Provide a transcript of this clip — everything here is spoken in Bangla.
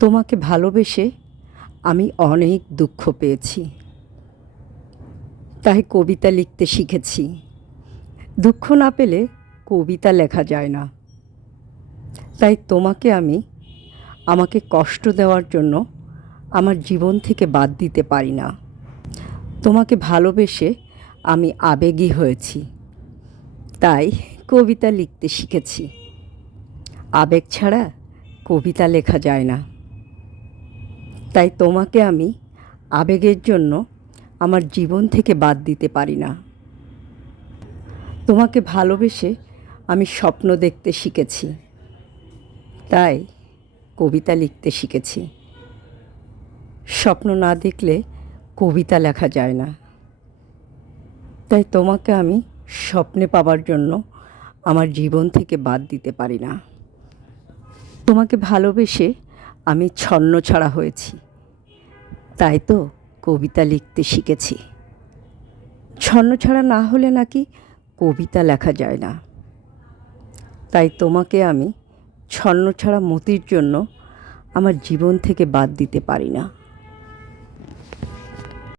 তোমাকে ভালোবেসে আমি অনেক দুঃখ পেয়েছি, তাই কবিতা লিখতে শিখেছি। দুঃখ না পেলে কবিতা লেখা যায় না। তাই তোমাকে আমি আমাকে কষ্ট দেওয়ার জন্য আমার জীবন থেকে বাদ দিতে পারি না। তোমাকে ভালোবেসে আমি আবেগী হয়েছি, তাই কবিতা লিখতে শিখেছি। আবেগ ছাড়া কবিতা লেখা যায় না। তাই তোমাকে আমি আবেগের জন্য আমার জীবন থেকে বাদ দিতে পারি না। তোমাকে ভালোবেসে আমি স্বপ্ন দেখতে শিখেছি, তাই কবিতা লিখতে শিখেছি। স্বপ্ন না দেখলে কবিতা লেখা যায় না। তাই তোমাকে আমি স্বপ্নে পাবার জন্য আমার জীবন থেকে বাদ দিতে পারি না। তোমাকে ভালোবেসে আমি ছন্নছাড়া হয়েছি, তাই তো কবিতা লিখতে শিখেছি। ছন্নছাড়া না হলে নাকি কবিতা লেখা যায় না। তাই তোমাকে আমি ছন্নছাড়া মতির জন্য আমার জীবন থেকে বাদ দিতে পারি না।